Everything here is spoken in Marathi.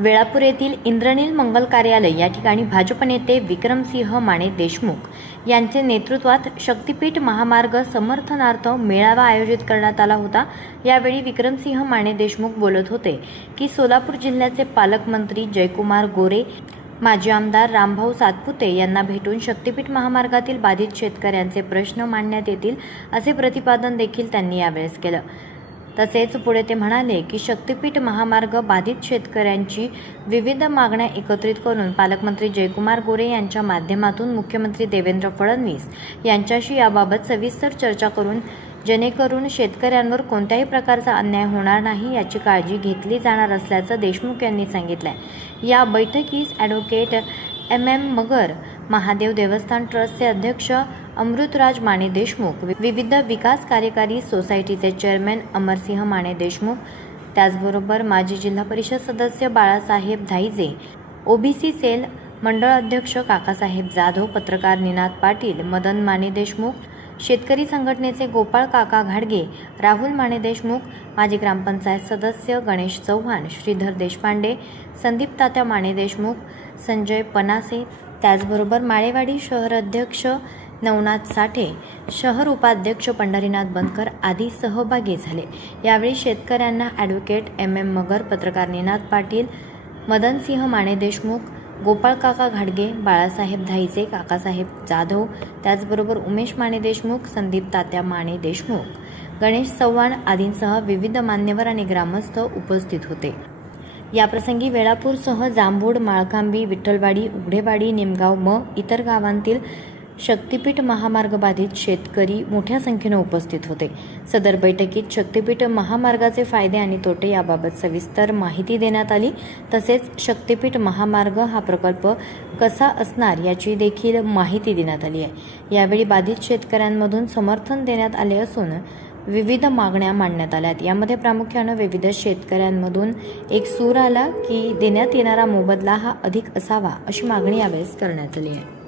वेळापूर येथील इंद्रनील मंगल कार्यालय या ठिकाणी भाजप नेते विक्रमसिंह माने देशमुख यांचे नेतृत्वात शक्तीपीठ महामार्ग समर्थनार्थ मेळावा आयोजित करण्यात आला होता। यावेळी विक्रमसिंह माने देशमुख बोलत होते की सोलापूर जिल्ह्याचे पालकमंत्री जयकुमार गोरे, माजी आमदार रामभाऊ सातपुते यांना भेटून शक्तीपीठ महामार्गातील बाधित शेतकऱ्यांचे प्रश्न मांडण्यात येतील असे प्रतिपादन देखील त्यांनी यावेळेस केलं। तसेच पुढे ते म्हणाले की शक्तीपीठ महामार्ग बाधित शेतकऱ्यांची विविध मागण्या एकत्रित करून पालकमंत्री जयकुमार गोरे यांच्या माध्यमातून मुख्यमंत्री देवेंद्र फडणवीस यांच्याशी याबाबत सविस्तर चर्चा करून जेणेकरून शेतकऱ्यांवर कोणत्याही प्रकारचा अन्याय होणार नाही याची काळजी घेतली जाणार असल्याचं देशमुख यांनी सांगितलं। या बैठकीस ॲडव्होकेट MM मगर, महादेव देवस्थान ट्रस्टचे अध्यक्ष अमृतराज माने देशमुख, विविध विकास कार्यकारी सोसायटीचे चेअरमॅन अमरसिंह माने देशमुख, त्याचबरोबर माजी जिल्हा परिषद सदस्य बाळासाहेब धाईजे, OBC सेल मंडळ अध्यक्ष काकासाहेब जाधव, पत्रकार निनाद पाटील, मदन माने देशमुख, शेतकरी संघटनेचे गोपाळ काका घाडगे, राहुल माने देशमुख, माजी ग्रामपंचायत सदस्य गणेश चव्हाण, श्रीधर देशपांडे, संदीप तात्या माने देशमुख, संजय पनासे, त्याचबरोबर माळेवाडी शहर अध्यक्ष नवनाथ साठे, शहर उपाध्यक्ष पंढरीनाथ बनकर आदी सहभागी झाले। यावेळी शेतकऱ्यांना ॲडव्होकेट MM मगर, पत्रकार निनाद पाटील, मदनसिंह माने देशमुख, गोपाळ काका घाडगे, बाळासाहेब धाईजे, काकासाहेब जाधव, त्याचबरोबर उमेश माने देशमुख, संदीप तात्या माने देशमुख, गणेश चव्हाण आदींसह विविध मान्यवर आणि ग्रामस्थ उपस्थित होते। याप्रसंगी वेळापूरसह जांभूड, माळखांबी, विठ्ठलवाडी, उघडेवाडी, निमगाव इतर गावांतील शक्तीपीठ महामार्ग बाधित शेतकरी मोठ्या संख्येने उपस्थित होते। सदर बैठकीत शक्तीपीठ महामार्गाचे फायदे आणि तोटे याबाबत सविस्तर माहिती देण्यात आली। तसेच शक्तीपीठ महामार्ग हा प्रकल्प कसा असणार याची देखील माहिती देण्यात आली आहे। यावेळी बाधित शेतकऱ्यांमधून समर्थन देण्यात आले असून विविध मागण्या मांडण्यात आल्यात। यामध्ये प्रामुख्याने विविध शेतकऱ्यांमधून एक सूर आला की देण्यात येणारा मोबदला हा अधिक असावा अशी मागणी यावेळेस करण्यात आली आहे।